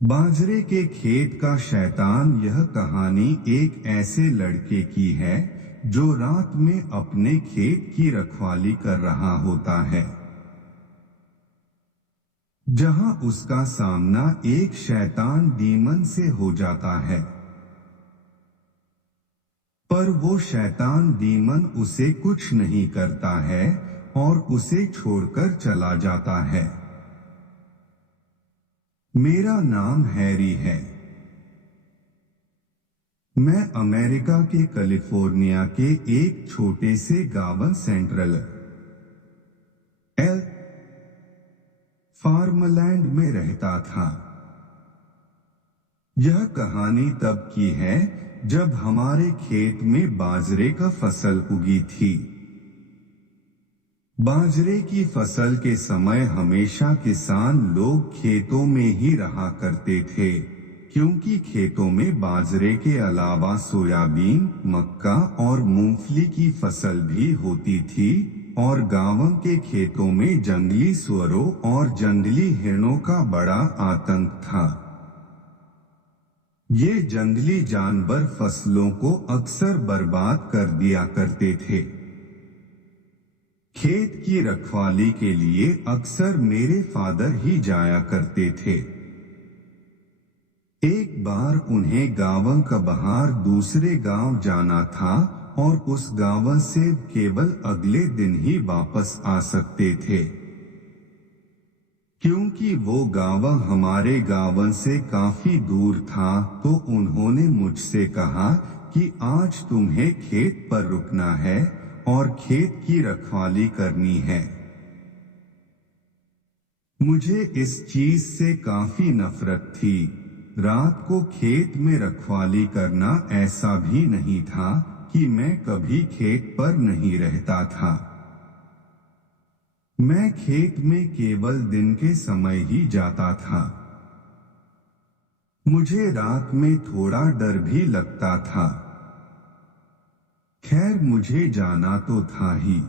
बाजरे के खेत का शैतान। यह कहानी एक ऐसे लड़के की है जो रात में अपने खेत की रखवाली कर रहा होता है, जहां उसका सामना एक शैतान डीमन से हो जाता है। पर वो शैतान डीमन उसे कुछ नहीं करता है और उसे छोड़कर चला जाता है। मेरा नाम हैरी है। मैं अमेरिका के कैलिफोर्निया के एक छोटे से गांव सेंट्रल एल फार्मलैंड में रहता था। यह कहानी तब की है जब हमारे खेत में बाजरे का फसल उगी थी। बाजरे की फसल के समय हमेशा किसान लोग खेतों में ही रहा करते थे, क्योंकि खेतों में बाजरे के अलावा सोयाबीन, मक्का और मूंगफली की फसल भी होती थी और गांवों के खेतों में जंगली सुअरों और जंगली हिरणों का बड़ा आतंक था। ये जंगली जानवर फसलों को अक्सर बर्बाद कर दिया करते थे। खेत की रखवाली के लिए अक्सर मेरे फादर ही जाया करते थे। एक बार उन्हें गांव का बाहर दूसरे गांव जाना था और उस गांव से केवल अगले दिन ही वापस आ सकते थे, क्योंकि वो गांव हमारे गांव से काफी दूर था। तो उन्होंने मुझसे कहा कि आज तुम्हें खेत पर रुकना है और खेत की रखवाली करनी है। मुझे इस चीज से काफी नफरत थी। रात को खेत में रखवाली करना ऐसा भी नहीं था कि मैं कभी खेत पर नहीं रहता था। मैं खेत में केवल दिन के समय ही जाता था। मुझे रात में थोड़ा डर भी लगता था। खैर, मुझे जाना तो था ही।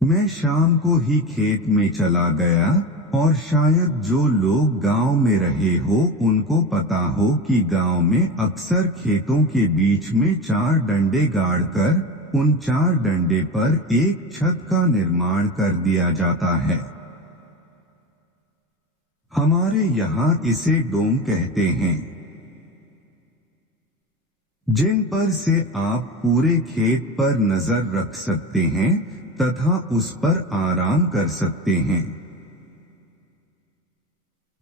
मैं शाम को ही खेत में चला गया और शायद जो लोग गांव में रहे हो उनको पता हो कि गांव में अक्सर खेतों के बीच में 4 डंडे गाड़कर उन 4 डंडे पर एक छत का निर्माण कर दिया जाता है। हमारे यहाँ इसे डोम कहते हैं, जिन पर से आप पूरे खेत पर नजर रख सकते हैं तथा उस पर आराम कर सकते हैं।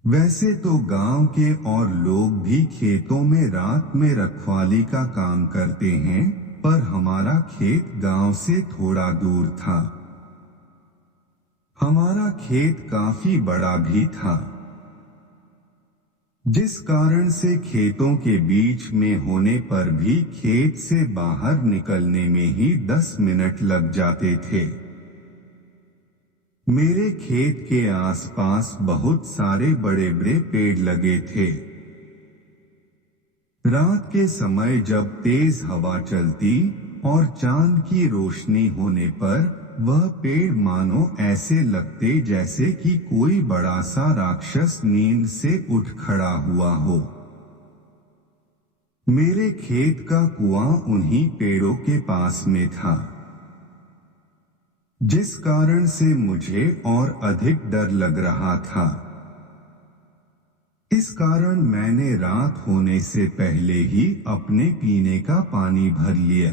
वैसे तो गांव के और लोग भी खेतों में रात में रखवाली का काम करते हैं, पर हमारा खेत गांव से थोड़ा दूर था। हमारा खेत काफी बड़ा भी था, जिस कारण से खेतों के बीच में होने पर भी खेत से बाहर निकलने में ही 10 मिनट लग जाते थे। मेरे खेत के आसपास बहुत सारे बड़े बड़े पेड़ लगे थे। रात के समय जब तेज हवा चलती और चांद की रोशनी होने पर वह पेड़ मानो ऐसे लगते जैसे कि कोई बड़ा सा राक्षस नींद से उठ खड़ा हुआ हो। मेरे खेत का कुआं उन्हीं पेड़ों के पास में था, जिस कारण से मुझे और अधिक डर लग रहा था। इस कारण मैंने रात होने से पहले ही अपने पीने का पानी भर लिया।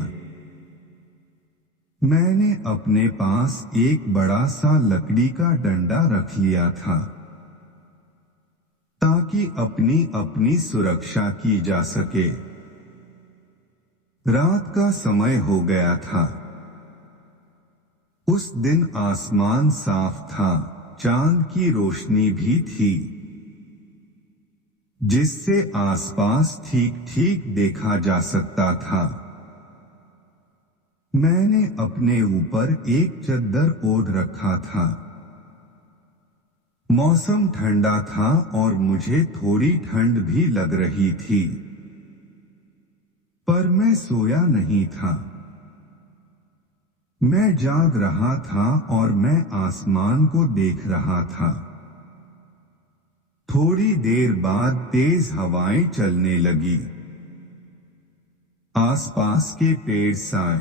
मैंने अपने पास एक बड़ा सा लकड़ी का डंडा रख लिया था, ताकि अपनी अपनी सुरक्षा की जा सके। रात का समय हो गया था। उस दिन आसमान साफ था, चांद की रोशनी भी थी, जिससे आसपास ठीक ठीक देखा जा सकता था। मैंने अपने ऊपर एक चद्दर ओढ़ रखा था। मौसम ठंडा था और मुझे थोड़ी ठंड भी लग रही थी। पर मैं सोया नहीं था। मैं जाग रहा था और मैं आसमान को देख रहा था। थोड़ी देर बाद तेज हवाएं चलने लगी। आसपास के पेड़ साय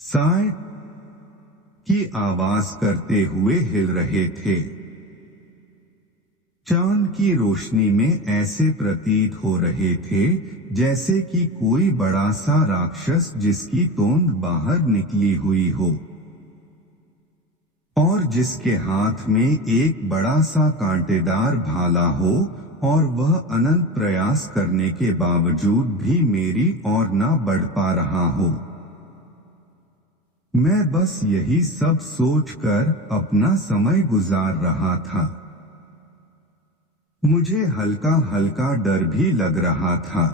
साय की आवाज करते हुए हिल रहे थे। चांद की रोशनी में ऐसे प्रतीत हो रहे थे जैसे कि कोई बड़ा सा राक्षस जिसकी तोंद बाहर निकली हुई हो और जिसके हाथ में एक बड़ा सा कांटेदार भाला हो और वह अनंत प्रयास करने के बावजूद भी मेरी ओर ना बढ़ पा रहा हो। मैं बस यही सब सोचकर अपना समय गुजार रहा था। मुझे हल्का हल्का डर भी लग रहा था,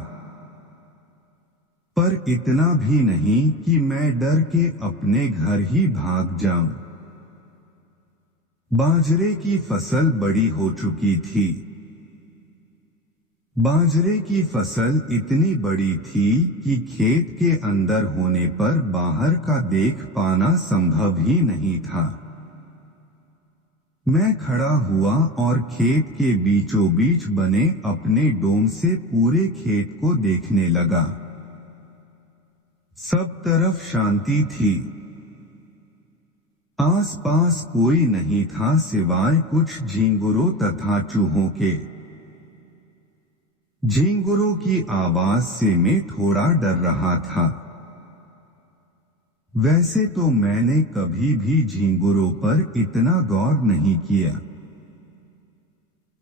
पर इतना भी नहीं कि मैं डर के अपने घर ही भाग जाऊं। बाजरे की फसल बड़ी हो चुकी थी। बाजरे की फसल इतनी बड़ी थी कि खेत के अंदर होने पर बाहर का देख पाना संभव ही नहीं था। मैं खड़ा हुआ और खेत के बीचों बीच बने अपने डोम से पूरे खेत को देखने लगा। सब तरफ शांति थी। आसपास कोई नहीं था सिवाय कुछ झींगुरों तथा चूहों के। झींगुरों की आवाज से मैं थोड़ा डर रहा था। वैसे तो मैंने कभी भी झींगुरों पर इतना गौर नहीं किया,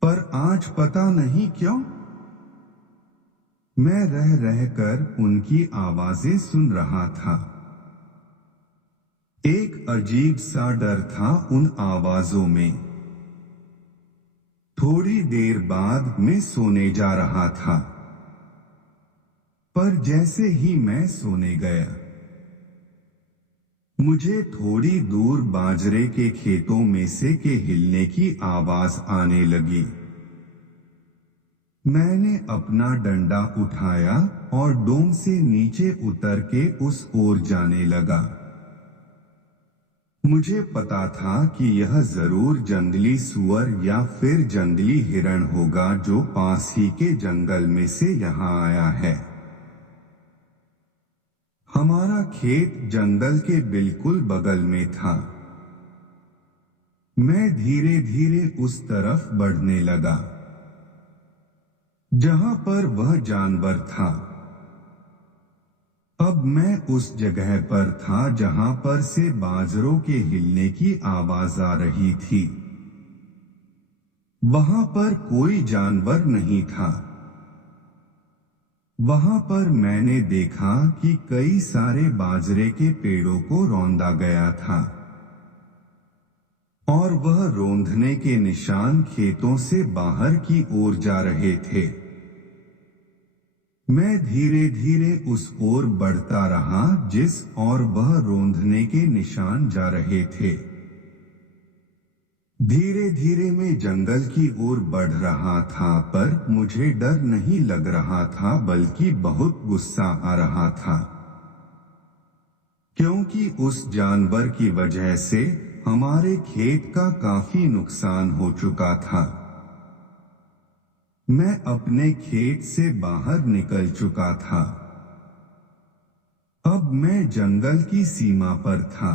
पर आज पता नहीं क्यों मैं रह रहकर उनकी आवाजें सुन रहा था। एक अजीब सा डर था उन आवाजों में। थोड़ी देर बाद मैं सोने जा रहा था, पर जैसे ही मैं सोने गया, मुझे थोड़ी दूर बाजरे के खेतों में से के हिलने की आवाज आने लगी। मैंने अपना डंडा उठाया और डोम से नीचे उतर के उस ओर जाने लगा। मुझे पता था कि यह जरूर जंगली सुअर या फिर जंगली हिरण होगा जो पास ही के जंगल में से यहाँ आया है। हमारा खेत जंगल के बिल्कुल बगल में था। मैं धीरे धीरे उस तरफ बढ़ने लगा जहां पर वह जानवर था। अब मैं उस जगह पर था जहां पर से बाजरों के हिलने की आवाज आ रही थी। वहां पर कोई जानवर नहीं था। वहां पर मैंने देखा कि कई सारे बाजरे के पेड़ों को रौंदा गया था और वह रौंदने के निशान खेतों से बाहर की ओर जा रहे थे। मैं धीरे धीरे उस ओर बढ़ता रहा जिस ओर वह रौंदने के निशान जा रहे थे। धीरे धीरे मैं जंगल की ओर बढ़ रहा था, पर मुझे डर नहीं लग रहा था बल्कि बहुत गुस्सा आ रहा था, क्योंकि उस जानवर की वजह से हमारे खेत का काफी नुकसान हो चुका था। मैं अपने खेत से बाहर निकल चुका था। अब मैं जंगल की सीमा पर था।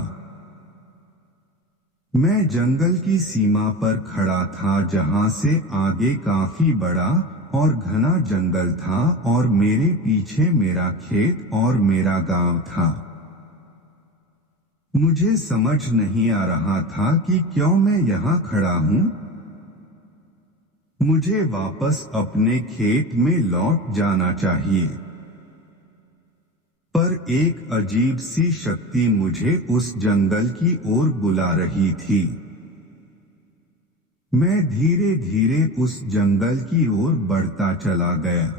मैं जंगल की सीमा पर खड़ा था जहां से आगे काफी बड़ा और घना जंगल था और मेरे पीछे मेरा खेत और मेरा गांव था। मुझे समझ नहीं आ रहा था कि क्यों मैं यहाँ खड़ा हूँ। मुझे वापस अपने खेत में लौट जाना चाहिए, पर एक अजीब सी शक्ति मुझे उस जंगल की ओर बुला रही थी। मैं धीरे धीरे उस जंगल की ओर बढ़ता चला गया।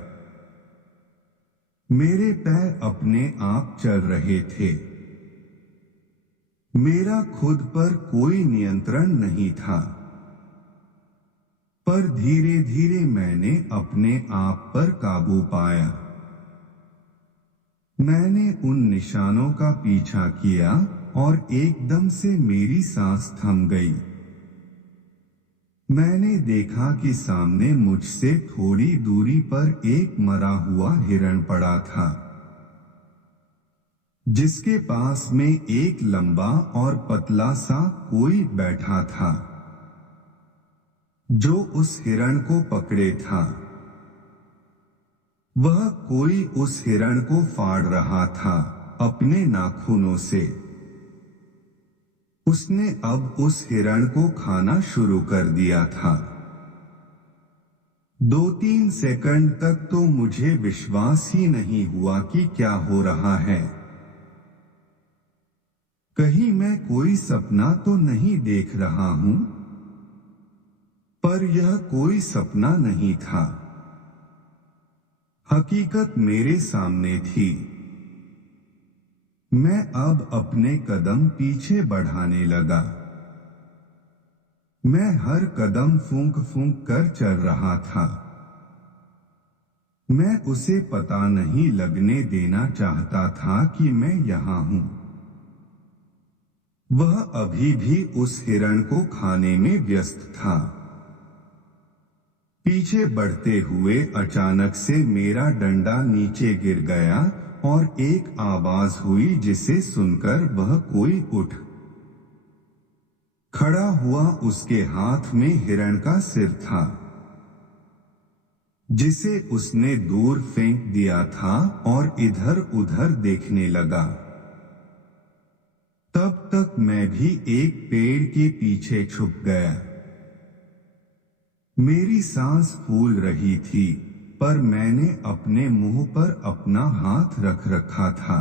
मेरे पैर अपने आप चल रहे थे। मेरा खुद पर कोई नियंत्रण नहीं था, पर धीरे धीरे मैंने अपने आप पर काबू पाया। मैंने उन निशानों का पीछा किया और एकदम से मेरी सांस थम गई। मैंने देखा कि सामने मुझसे थोड़ी दूरी पर एक मरा हुआ हिरण पड़ा था, जिसके पास में एक लंबा और पतला सा कोई बैठा था, जो उस हिरण को पकड़े था। वह कोई उस हिरण को फाड़ रहा था अपने नाखूनों से। उसने अब उस हिरण को खाना शुरू कर दिया था। 2-3 सेकंड तक तो मुझे विश्वास ही नहीं हुआ कि क्या हो रहा है। कहीं मैं कोई सपना तो नहीं देख रहा हूं? पर यह कोई सपना नहीं था। हकीकत मेरे सामने थी। मैं अब अपने कदम पीछे बढ़ाने लगा। मैं हर कदम फूंक फूंक कर चल रहा था। मैं उसे पता नहीं लगने देना चाहता था कि मैं यहां हूं। वह अभी भी उस हिरण को खाने में व्यस्त था। पीछे बढ़ते हुए अचानक से मेरा डंडा नीचे गिर गया और एक आवाज हुई जिसे सुनकर वह कोई उठ खड़ा हुआ। उसके हाथ में हिरण का सिर था, जिसे उसने दूर फेंक दिया था और इधर उधर देखने लगा। तब तक मैं भी एक पेड़ के पीछे छुप गया। मेरी सांस फूल रही थी, पर मैंने अपने मुंह पर अपना हाथ रख रखा था।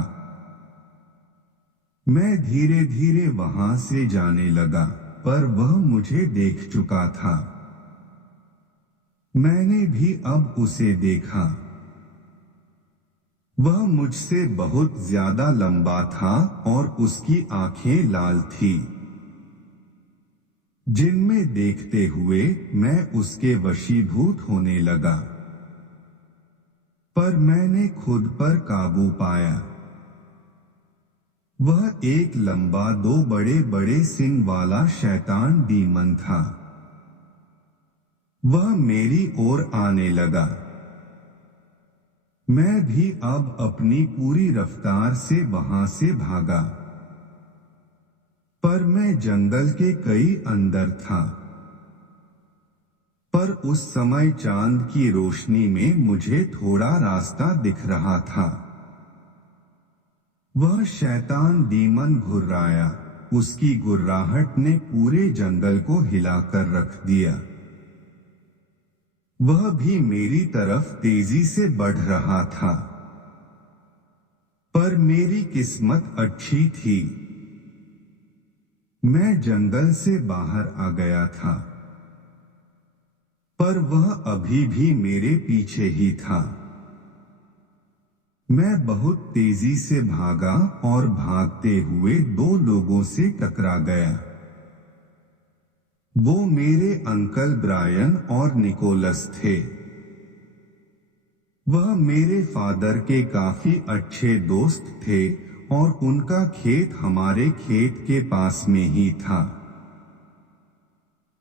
मैं धीरे धीरे वहां से जाने लगा, पर वह मुझे देख चुका था। मैंने भी अब उसे देखा। वह मुझसे बहुत ज्यादा लंबा था और उसकी आंखें लाल थी, जिनमें देखते हुए मैं उसके वशीभूत होने लगा। पर मैंने खुद पर काबू पाया। वह एक लंबा 2 बड़े बड़े सिंग वाला शैतान डीमन था। वह मेरी ओर आने लगा। मैं भी अब अपनी पूरी रफ्तार से वहां से भागा, पर मैं जंगल के कई अंदर था। पर उस समय चांद की रोशनी में मुझे थोड़ा रास्ता दिख रहा था। वह शैतान डीमन घुर्राया। उसकी गुर्राहट ने पूरे जंगल को हिलाकर रख दिया। वह भी मेरी तरफ तेजी से बढ़ रहा था। पर मेरी किस्मत अच्छी थी। मैं जंगल से बाहर आ गया था, पर वह अभी भी मेरे पीछे ही था। मैं बहुत तेजी से भागा और भागते हुए 2 लोगों से टकरा गया। वो मेरे अंकल ब्रायन और निकोलस थे। वह मेरे फादर के काफी अच्छे दोस्त थे और उनका खेत हमारे खेत के पास में ही था।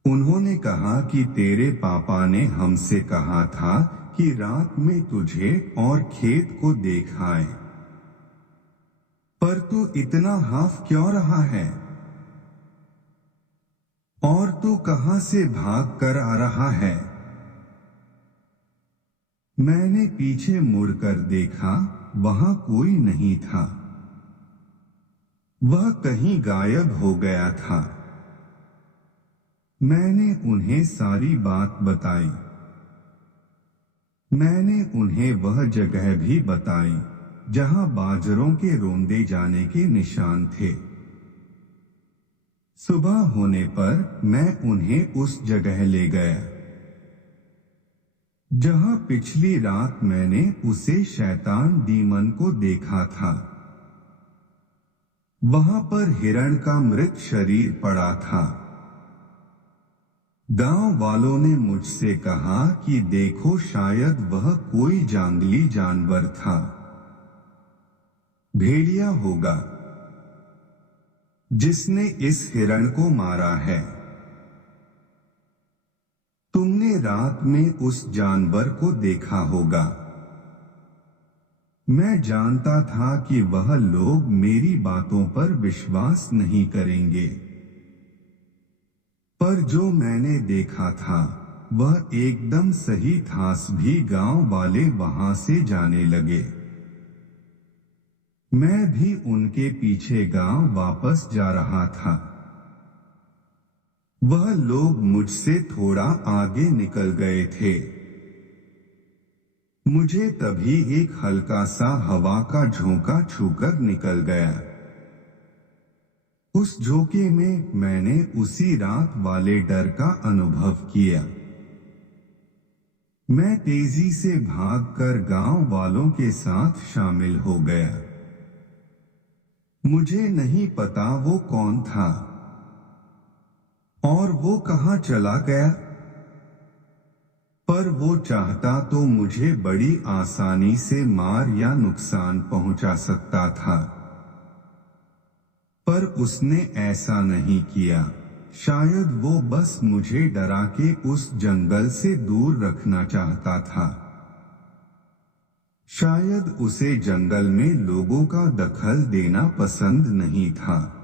उन्होंने कहा कि तेरे पापा ने हमसे कहा था कि रात में तुझे और खेत को देख आए। पर तू इतना हाफ क्यों रहा है? और तू कहां से भाग कर आ रहा है? मैंने पीछे मुड़कर देखा, वहां कोई नहीं था। वह कहीं गायब हो गया था। मैंने उन्हें सारी बात बताई। मैंने उन्हें वह जगह भी बताई जहां बाजरों के रोंदे जाने के निशान थे। सुबह होने पर मैं उन्हें उस जगह ले गया जहां पिछली रात मैंने उसे शैतान डीमन को देखा था। वहां पर हिरण का मृत शरीर पड़ा था। गांव वालों ने मुझसे कहा कि देखो, शायद वह कोई जंगली जानवर था। भेड़िया होगा जिसने इस हिरण को मारा है। तुमने रात में उस जानवर को देखा होगा। मैं जानता था कि वह लोग मेरी बातों पर विश्वास नहीं करेंगे, पर जो मैंने देखा था वह एकदम सही था। भी गांव वाले वहां से जाने लगे। मैं भी उनके पीछे गांव वापस जा रहा था। वह लोग मुझसे थोड़ा आगे निकल गए थे। मुझे तभी एक हल्का सा हवा का झोंका छूकर निकल गया। उस झोंके में मैंने उसी रात वाले डर का अनुभव किया। मैं तेजी से भागकर गांव वालों के साथ शामिल हो गया। मुझे नहीं पता वो कौन था और वो कहां चला गया, पर वो चाहता तो मुझे बड़ी आसानी से मार या नुकसान पहुंचा सकता था। पर उसने ऐसा नहीं किया। शायद वो बस मुझे डरा के उस जंगल से दूर रखना चाहता था। शायद उसे जंगल में लोगों का दखल देना पसंद नहीं था।